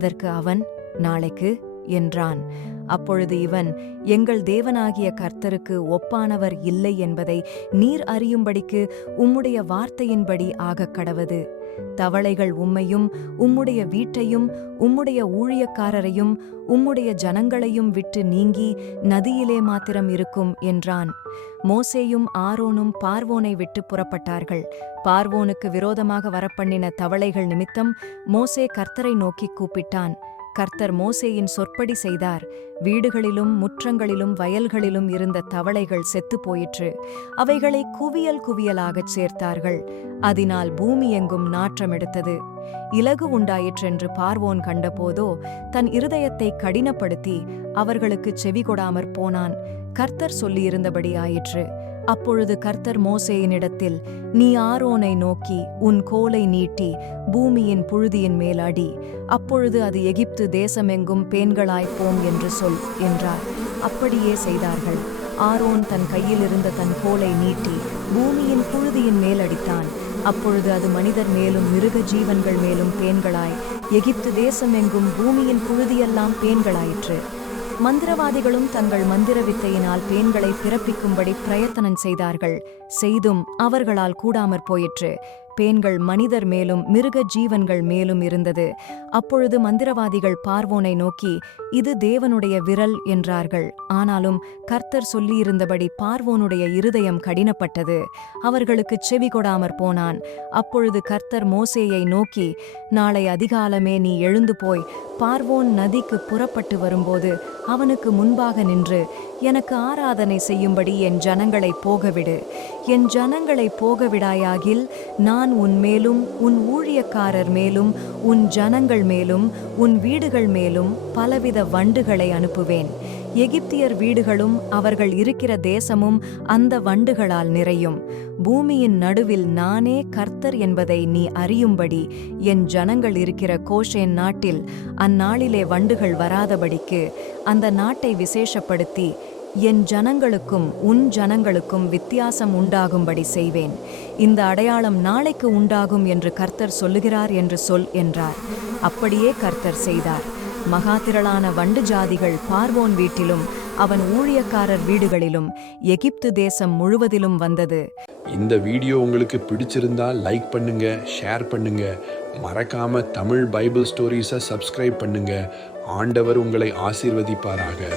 அதற்கு அவன் நாளைக்கு என்றான். அப்பொழுது இவன் எங்கள் தேவனாகிய கர்த்தருக்கு ஒப்பானவர் இல்லை என்பதை நீர் அறியும்படிக்கு உம்முடைய வார்த்தையின்படி ஆகக் கடவது. தவளைகள் உம்மையும் உம்முடைய வீட்டையும் உம்முடைய ஊழியக்காரரையும் உம்முடைய ஜனங்களையும் விட்டு நீங்கி நதியிலே மாத்திரம் இருக்கும் என்றான். மோசேயும் ஆரோனும் பார்வோனை விட்டு புறப்பட்டார்கள். பார்வோனுக்கு விரோதமாக வரப்பண்ணின தவளைகள் நிமித்தம் மோசே கர்த்தரை நோக்கி கூப்பிட்டான். கர்த்தர் மோசேயின் சொற்படி செய்தார். வீடுகளிலும் முற்றங்களிலும் வயல்களிலும் இருந்த தவளைகள் செத்துப் போயிற்று. அவைகளை குவியல் குவியலாகச் சேர்த்தார்கள். அதனால் பூமி எங்கும் நாற்றமெடுத்தது இலகு உண்டாயிற்றென்று பார்வோன் கண்டபோதோ தன் இருதயத்தை கடினப்படுத்தி அவர்களுக்குச் செவி கொடாமற் போனான். கர்த்தர் சொல்லியிருந்தபடி ஆயிற்று. அப்பொழுது கர்த்தர் மோசேயினிடத்தில் நீ ஆரோனை நோக்கி உன் கோலை நீட்டி பூமியின் புழுதியின் மேல் அடி. அப்பொழுது அது எகிப்து தேசமெங்கும் பேன்களாய்ப் போம் என்று சொல் என்றார். அப்படியே செய்தார்கள். ஆரோன் தன் கையில் இருந்த தன் கோலை நீட்டி பூமியின் புழுதியின் மேல் அடித்தான். அப்பொழுது அது மனிதர் மேலும் மிருக ஜீவன்கள் மேலும் பேன்களாய் எகிப்து தேசமெங்கும் பூமியின் புழுதியெல்லாம் பேன்களாயிற்று மந்திரவாதிகளும் தங்கள் மந்திர வித்தையினால் பேன்களை பிறப்பிக்கும்படி பிரயத்தனம் செய்தார்கள். செய்தும் அவர்களால் கூடாமற் போயிற்று. பேன்கள் மனிதர் மேலும் மிருக ஜீவன்கள் மேலும் இருந்தது. அப்பொழுது மந்திரவாதிகள் பார்வோனை நோக்கி இது தேவனுடைய விரல் என்றார்கள். ஆனாலும் கர்த்தர் சொல்லியிருந்தபடி பார்வோனுடைய இருதயம் கடினப்பட்டது. அவர்களுக்கு செவி கொடாமற் போனான். அப்பொழுது கர்த்தர் மோசேயை நோக்கி நாளை அதிகாலமே நீ எழுந்து போய் பார்வோன் நதிக்கு புறப்பட்டு வரும்போது அவனுக்கு முன்பாக நின்று எனக்கு ஆராதனை செய்யும்படி என் ஜனங்களை போகவிடு. என் ஜனங்களை போகவிடாயாகில் நான் உன் மேலும் உன் ஊழியக்காரர் மேலும் உன் ஜனங்கள் மேலும் உன் வீடுகள் மேலும் பலவித வண்டுகளை அனுப்புவேன். எகிப்தியர் வீடுகளும் அவர்கள் இருக்கிற தேசமும் அந்த வண்டுகளால் நிறையும். பூமியின் நடுவில் நானே கர்த்தர் என்பதை நீ அறியும்படி என் ஜனங்கள் இருக்கிற கோஷேன் நாட்டில் அந்நாளிலே வண்டுகள் வராதபடிக்கு அந்த நாட்டை விசேஷப்படுத்தி என் ஜனங்களுக்கும் உன் ஜனங்களுக்கும் வித்தியாசம் உண்டாகும்படி செய்வேன். இந்த அடையாளம் நாளைக்கு உண்டாகும் என்று கர்த்தர் சொல்லுகிறார் என்று சொல் என்றார். அப்படியே கர்த்தர் செய்தார். மகாதிரளான வண்டு ஜாதிகள் பார்வோன் வீட்டிலும் அவன் ஊழியக்காரர் வீடுகளிலும் எகிப்து தேசம் முழுவதிலும் வந்தது. இந்த வீடியோ உங்களுக்கு பிடிச்சிருந்தா லைக் பண்ணுங்க ஷேர் பண்ணுங்க. மறக்காம தமிழ் பைபிள் ஸ்டோரிஸை சப்ஸ்கிரைப் பண்ணுங்க. ஆண்டவர் உங்களை ஆசீர்வதிப்பாராக.